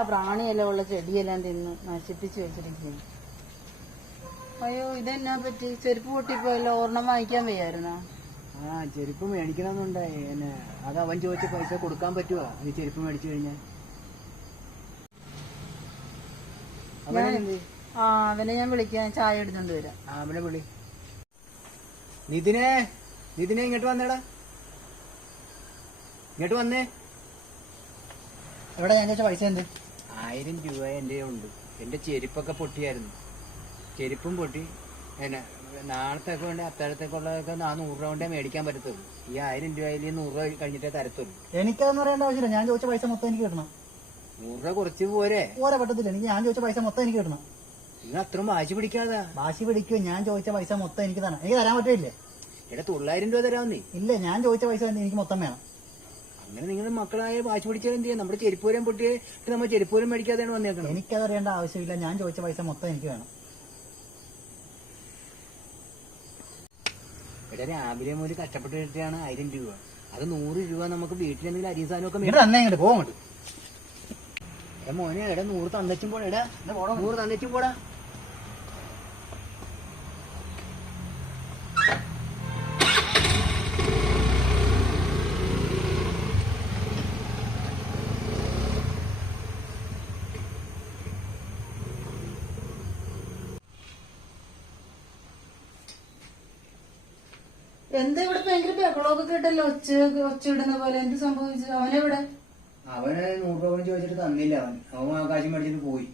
ഉള്ള പ്രാണിയെല്ലാം ഉള്ള ചെടിയെല്ലാം തിന്ന് നശിപ്പിച്ച് വെച്ചിരിക്കുന്നു. അയ്യോ, ഇതെന്നാ പറ്റി? ചെരുപ്പ് പൊട്ടിപ്പോയല്ലോ. ഒരെണ്ണം വാങ്ങിക്കാൻ വയ്യായിരുന്നോ? ചെരുപ്പ് മേടിക്കണമെന്നുണ്ടായി. അത് അവൻ ചോദിച്ച പൈസ കൊടുക്കാൻ പറ്റുമോ ഈ ചെരുപ്പ് മേടിച്ചു കഴിഞ്ഞാൽ? അവനെ ഞാൻ വിളിക്കാൻ, ചായ എടുത്തോണ്ട് വരാം. അവനെ വിളി. നിതിനെ ഇങ്ങോട്ട് വന്നേടാ, ഇങ്ങോട്ട് വന്നേ. എവിടെ? ഞാൻ ചോദിച്ച പൈസ എന്ത്? 1000 രൂപ എന്റെ ഉണ്ട്. എന്റെ ചെരുപ്പൊക്കെ പൊട്ടിയായിരുന്നു. ചെരുപ്പും പൊട്ടി. നാളത്തേക്ക് വേണ്ടി അത്താഴത്തേക്കുള്ളതൊക്കെ 100 രൂപ കൊണ്ടേ മേടിക്കാൻ പറ്റത്തുള്ളൂ. ഈ 1000 രൂപയിൽ 100 രൂപ കഴിഞ്ഞിട്ടേ തരത്തുള്ളൂ. എനിക്കതെന്ന് പറയേണ്ട ആവശ്യമില്ല. ഞാൻ ചോദിച്ച പൈസ മൊത്തം എനിക്ക് കിട്ടണം. 100 രൂപ കുറച്ച് പോരെ? പറ്റത്തില്ല. എനിക്ക് ഞാൻ ചോദിച്ച പൈസ മൊത്തം എനിക്ക് കിട്ടണം. നിങ്ങൾ അത്രയും വാശി പിടിക്കാതാ. വാശി പിടിക്കുവോ? ഞാൻ ചോദിച്ച പൈസ മൊത്തം എനിക്ക് തരണം. എനിക്ക് തരാൻ പറ്റില്ലേ? 900 രൂപ തരാമെന്നേ. ഇല്ല, ഞാൻ ചോദിച്ച പൈസ എനിക്ക് മൊത്തം വേണം. അങ്ങനെ നിങ്ങളുടെ മക്കളായ വാശി പിടിച്ചാൽ എന്ത് ചെയ്യാം? നമ്മുടെ ചെരുപ്പൂരം പൊട്ടിയിട്ട് നമ്മൾ ചെരുപ്പൂരം മേടിക്കാതെയാണ് വന്നേക്കണം. എനിക്കതറിയേണ്ട ആവശ്യമില്ല. ഞാൻ ചോദിച്ച പൈസ മൊത്തം എനിക്ക് വേണം. ഇവിടെ രാവിലെ മുതൽ കഷ്ടപ്പെട്ട് കിട്ടിയാണ് 1000 രൂപ. അത് 100 രൂപ നമുക്ക് വീട്ടിലെന്തെങ്കിലും അരി സാധനമൊക്കെ ഇങ്ങോട്ട് പോകണ്ട്. മോനെ, 100 തന്നച്ചും പോടാ. 100 തന്നച്ചും പോടാ. എന്താ ഇവിടെ ഭയങ്കര ബഹളമൊക്കെ കേട്ടല്ലോ? ഒച്ചയിടുന്ന പോലെ. എന്ത് സംഭവിച്ചു? അവനെവിടെ? അവന് 100 രൂപ ചോദിച്ചിട്ട് തന്നില്ല. അവൻ ആകാശം മേടിച്ചിട്ട് പോയി.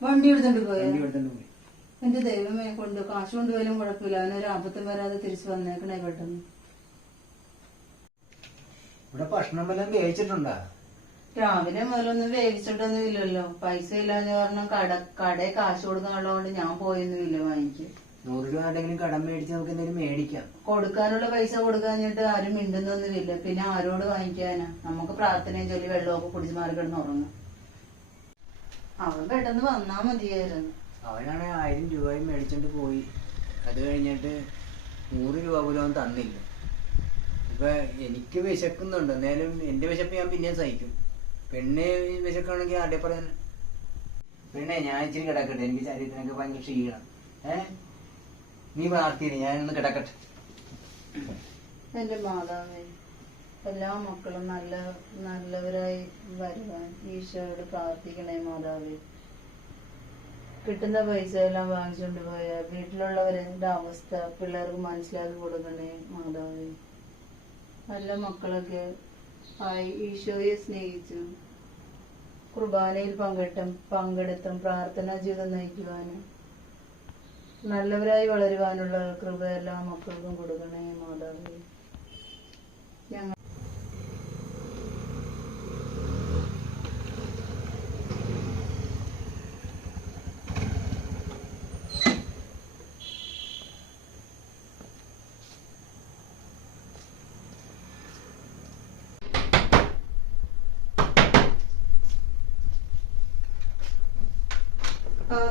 വണ്ടി എടുത്തോണ്ട് പോയി. പോയി. എന്റെ ദൈവമേ, കാശ് കൊണ്ടുപോയാലും കുഴപ്പമില്ല. അവനൊരു ആപത്തും വരാതെ തിരിച്ചു വന്നേക്കണേ പെട്ടെന്ന്. ഇവിടെ ഭക്ഷണം വല്ലതും വേവിച്ചിട്ടുണ്ടാ? രാവിലെ മുതലൊന്നും വേവിച്ചിട്ടൊന്നും ഇല്ലല്ലോ. പൈസ ഇല്ലാന്ന് കാരണം കടയിൽ കാശ് കൊടുക്കാനുള്ളതുകൊണ്ട് ഞാൻ പോയൊന്നുമില്ല വാങ്ങിക്കും. 100 രൂപ എന്തെങ്കിലും കടം മേടിച്ച് നമുക്ക് എന്തെങ്കിലും മേടിക്കാം. കൊടുക്കാനുള്ള പൈസ കൊടുക്കാഞ്ഞിട്ട് ആരും മിണ്ടുന്നൊന്നുമില്ല. പിന്നെ ആരോട് വാങ്ങിക്കാനാ? നമുക്ക് പ്രാർത്ഥനയും ചൊല്ലി വെള്ളമൊക്കെ കുടിച്ച് മാറി കിടന്ന് ഉറങ്ങാം. അവൻ പെട്ടെന്ന് വന്നാ മതിയായിരുന്നു. അവനാണ് 1000 രൂപയും മേടിച്ചോണ്ട് പോയി. അത് കഴിഞ്ഞിട്ട് 100 രൂപ പോലും അവൻ തന്നില്ല. ഇപ്പൊ എനിക്ക് വിശക്കുന്നുണ്ട്. എന്നാലും എന്റെ വിശപ്പ് ഞാൻ പിന്നെയും സഹിക്കും. പെണ്ണെ വിശക്കാണെങ്കിൽ ആരുടെ പറയാൻ? പെണ്ണെ, ഞാൻ ഇച്ചിരി കിടക്കട്ടെ. എനിക്ക് ശരീരത്തിനൊക്കെ ഭയങ്കര ക്ഷീണം. നീ പ്രാർത്ഥിയില്ല, ഞാനൊന്ന് കിടക്കട്ടെ. എന്റെ മാതാവേ, എല്ലാ മക്കളും നല്ലവരായി വരുവാൻ ഈശോയോട് പ്രാർത്ഥിക്കണേ മാതാവേ. കിട്ടുന്ന പൈസ എല്ലാം വാങ്ങിച്ചുകൊണ്ട് പോയ വീട്ടിലുള്ളവരുടെ അവസ്ഥ പിള്ളേർക്ക് മനസ്സിലാക്കി കൊടുക്കണേ മാതാവേ. നല്ല മക്കളൊക്കെ ആയി ഈശോയെ സ്നേഹിച്ചും കുർബാനയിൽ പങ്കെടുത്തും പ്രാർത്ഥനാ ജീവിതം നയിക്കുവാനും നല്ലവരായി വളരുവാനുള്ള കൃപ എല്ലാ മക്കൾക്കും കൊടുക്കണേ മാതാവേ. ഞങ്ങൾ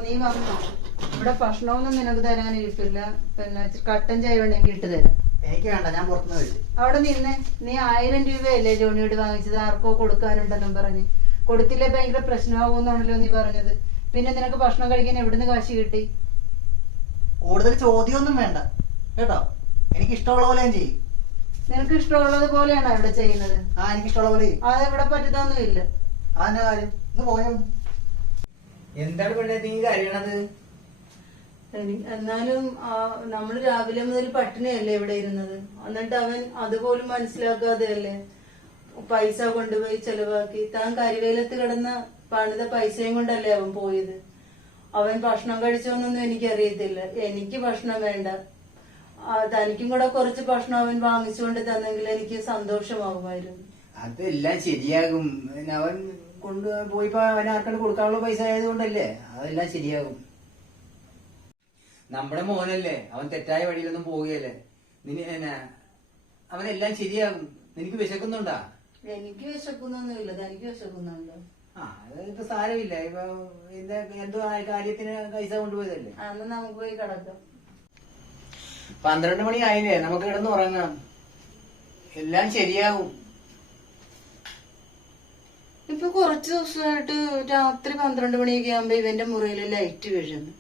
നീ വന്നോ? ഇവിടെ ഭക്ഷണമൊന്നും നിനക്ക് തരാനിരിപ്പില്ല. പിന്നെ കട്ടൻ ചായ വേണമെങ്കിൽ ഇട്ട് തരാം. എനിക്ക് വേണ്ട, ഞാൻ പുറത്തുനിന്ന് കഴിച്ചു. അവിടെ നിന്നെ. നീ 1000 രൂപയല്ലേ ജോണിയോട് വാങ്ങിച്ചത്? ആർക്കോ കൊടുക്കാനുണ്ടെന്നും പറഞ്ഞ്. കൊടുത്തില്ലേ ഭയങ്കര പ്രശ്നമാകുമെന്നാണല്ലോ നീ പറഞ്ഞത്. പിന്നെ നിനക്ക് ഭക്ഷണം കഴിക്കാൻ എവിടുന്ന് കാശ് കിട്ടി? കൂടുതൽ ചോദ്യമൊന്നും വേണ്ട കേട്ടോ. എനിക്ക് ഇഷ്ടമുള്ള പോലെ ഞാൻ ചെയ്യും. നിനക്ക് ഇഷ്ടമുള്ളത് പോലെയാണോ ഇവിടെ ചെയ്യുന്നത്? എനിക്ക് ഇഷ്ടമുള്ള പോലെ. അതെവിടെ പറ്റുന്നൊന്നുമില്ല. അതിന്റെ കാര്യം ഇന്ന് പോയോ? എന്താണ് പെണ്ണെ നീ കരയണത്? എന്നാലും നമ്മള് രാവിലെ മുതൽ പട്ടിണിയല്ലേ ഇവിടെ ഇരുന്നത്. എന്നിട്ട് അവൻ അതുപോലും മനസ്സിലാക്കാതെയല്ലേ പൈസ കൊണ്ടുപോയി ചെലവാക്കി. താൻ കരിവേലത്ത് കിടന്ന പണിത പൈസയും കൊണ്ടല്ലേ അവൻ പോയത്. അവൻ ഭക്ഷണം കഴിച്ചോന്നൊന്നും എനിക്കറിയത്തില്ല. എനിക്ക് ഭക്ഷണം വേണ്ട. തനിക്കും കൂടെ കുറച്ച് ഭക്ഷണം അവൻ വാങ്ങിച്ചുകൊണ്ട് തന്നെങ്കിൽ എനിക്ക് സന്തോഷമാകുമായിരുന്നു. അതെല്ലാം ശരിയാകും. അവൻ കൊണ്ടുപോയിപ്പോ അവൻ ആർക്കാണ്ട് കൊടുക്കാനുള്ള പൈസ ആയതുകൊണ്ടല്ലേ. അതെല്ലാം ശരിയാകും. നമ്മുടെ മോനല്ലേ, അവൻ തെറ്റായ വഴിയിലൊന്നും പോവുകയല്ലേ. അവനെല്ലാം ശരിയാകും. നിനക്ക് വിശക്കുന്നുണ്ടാ? എനിക്ക് വിശക്കുന്നൊന്നുമില്ല. തനിക്ക് വിശക്കുന്നുണ്ടോ? അതിപ്പോ സാരമില്ല. ഇപ്പൊ എന്തോ കാര്യത്തിന് പൈസ കൊണ്ടുപോയതല്ലേ. അന്ന് നമുക്ക് പോയി കിടക്കാം. 12 മണി ആയില്ലേ, നമുക്ക് കിടന്ന് ഉറങ്ങാം. എല്ലാം ശരിയാകും. ഇപ്പൊ കുറച്ച് ദിവസമായിട്ട് രാത്രി 12 മണിയൊക്കെ ആകുമ്പോ ഇവന്റെ മുറിയിൽ ലൈറ്റ് വീഴുന്നു.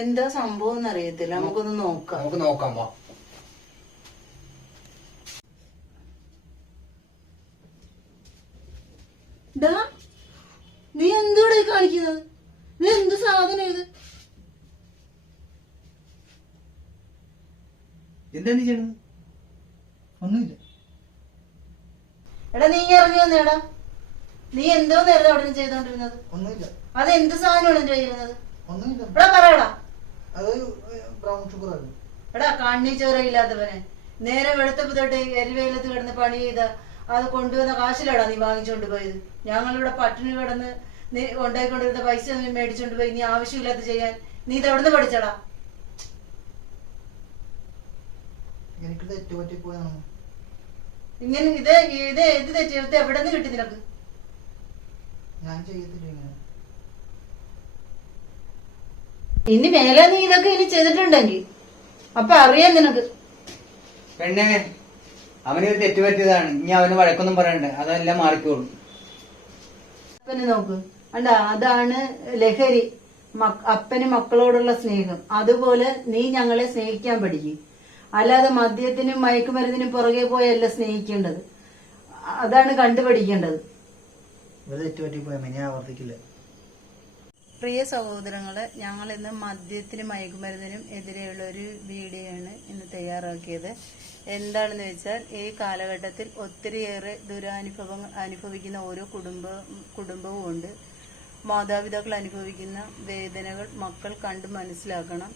എന്താ സംഭവം എന്നറിയത്തില്ല. നമുക്കൊന്ന് നോക്കാം. നമുക്ക് നോക്കാം വാ. ഡാ, നീ എന്തോടെ കാണിക്കുന്നത്? നീ എന്ത് സാധനം ഇത്? എന്താ നീ ചെയ്യണത്? ഒന്നുമില്ല. എടാ, നീ ഇറങ്ങി വന്നേടാ. നീ എന്തോ നേരത്തെ അവിടെ നിന്ന് ചെയ്തോണ്ടിരുന്നത്? ഒന്നുമില്ല. അത് എന്ത് സാധനമാണ് എന്റെ കയ്യിരുന്നത്? ഒന്നുമില്ല. എടാ പറയടാ. അത് ബ്രൗൺ ഷുഗർ ആയിരുന്നു. എടാ, കണ്ണി ചോരയില്ലാത്തവനെ, നേരെ വെളുത്തപ്പ് തൊട്ട് എരിവെയിലത്ത് കിടന്ന് പണി ചെയ്ത അത് കൊണ്ടുവന്ന കാശിലാടാ നീ വാങ്ങിച്ചോണ്ട് പോയത്. ഞങ്ങളിവിടെ പട്ടിണി കിടന്ന് നീ ഉണ്ടായിക്കൊണ്ടിരുന്ന പൈസ നീ മേടിച്ചോണ്ട് പോയി. നീ ആവശ്യമില്ലാത്ത ചെയ്യാൻ നീ ഇത് എവിടുന്ന് പഠിച്ചടാ? എനിക്ക് തെറ്റ് പറ്റിപ്പോയതാണ്. ഇങ്ങനെ ഇത് തെറ്റെടുത്ത് എവിടെ നിന്ന് കിട്ടി നിനക്ക്? ഞാൻ ചെയ്യത്തില്ല ഇങ്ങനെ. ഇനി മേലെ നീ ഇതൊക്കെ ഇനി ചെയ്തിട്ടുണ്ടെങ്കിൽ അപ്പൊ അറിയാം നിനക്ക്. പെണ്ണെ, അവന് തെറ്റ് പറ്റിയതാണ്. ഇനി അവന് വഴക്കൊന്നും പറയണ്ട, അതെല്ലാം മാറിക്കോളും. അപ്പനെ നോക്ക്, അണ്ട അതാണ് ലഹരി. അപ്പന് മക്കളോടുള്ള സ്നേഹം. അതുപോലെ നീ ഞങ്ങളെ സ്നേഹിക്കാൻ പഠിക്കും. അല്ലാതെ മദ്യത്തിനും മയക്കുമരുന്നിനും പുറകെ പോയല്ല സ്നേഹിക്കേണ്ടത്. അതാണ് കണ്ടുപഠിക്കേണ്ടത്. ഒരു തെറ്റ് പറ്റിപ്പോയാൽ ഞാൻ ആവർത്തിക്കില്ല. പ്രിയ സഹോദരങ്ങളെ, ഞങ്ങൾ ഇന്ന് മദ്യത്തിനും മയക്കുമരുന്നിനും എതിരെയുള്ള ഒരു വീഡിയോ ആണ് ഇന്ന് തയ്യാറാക്കിയത്. എന്താണെന്ന് വെച്ചാൽ, ഈ കാലഘട്ടത്തിൽ ഒത്തിരിയേറെ ദുരനുഭവങ്ങൾ അനുഭവിക്കുന്ന ഓരോ കുടുംബവും ഉണ്ട്. മാതാപിതാക്കൾ അനുഭവിക്കുന്ന വേദനകൾ മക്കൾ കണ്ട് മനസ്സിലാക്കണം.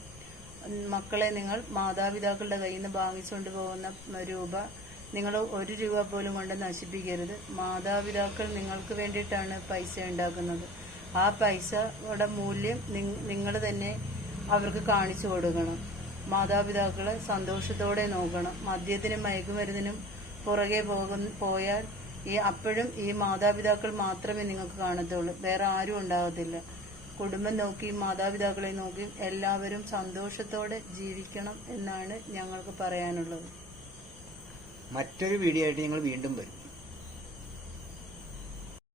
മക്കളെ നിങ്ങൾ മാതാപിതാക്കളുടെ കയ്യിൽ നിന്ന് വാങ്ങിച്ചുകൊണ്ട് പോകുന്ന രൂപ നിങ്ങൾ 1 രൂപ പോലും കൊണ്ട് നശിപ്പിക്കരുത്. മാതാപിതാക്കൾ നിങ്ങൾക്ക് വേണ്ടിയിട്ടാണ് പൈസ ഉണ്ടാക്കുന്നത്. ആ പൈസയുടെ മൂല്യം നിങ്ങൾ തന്നെ അവർക്ക് കാണിച്ചു കൊടുക്കണം. മാതാപിതാക്കളെ സന്തോഷത്തോടെ നോക്കണം. മദ്യത്തിനും മയക്കുമരുന്നിനും പുറകെ പോയാൽ അപ്പോഴും ഈ മാതാപിതാക്കൾ മാത്രമേ നിങ്ങൾക്ക് കാണത്തുള്ളൂ. വേറെ ആരും ഉണ്ടാകത്തില്ല. കുടുംബം നോക്കിയും മാതാപിതാക്കളെ നോക്കിയും എല്ലാവരും സന്തോഷത്തോടെ ജീവിക്കണം എന്നാണ് ഞങ്ങൾക്ക് പറയാനുള്ളത്. മറ്റൊരു വീഡിയോ ആയിട്ട് ഞങ്ങൾ വീണ്ടും വരും.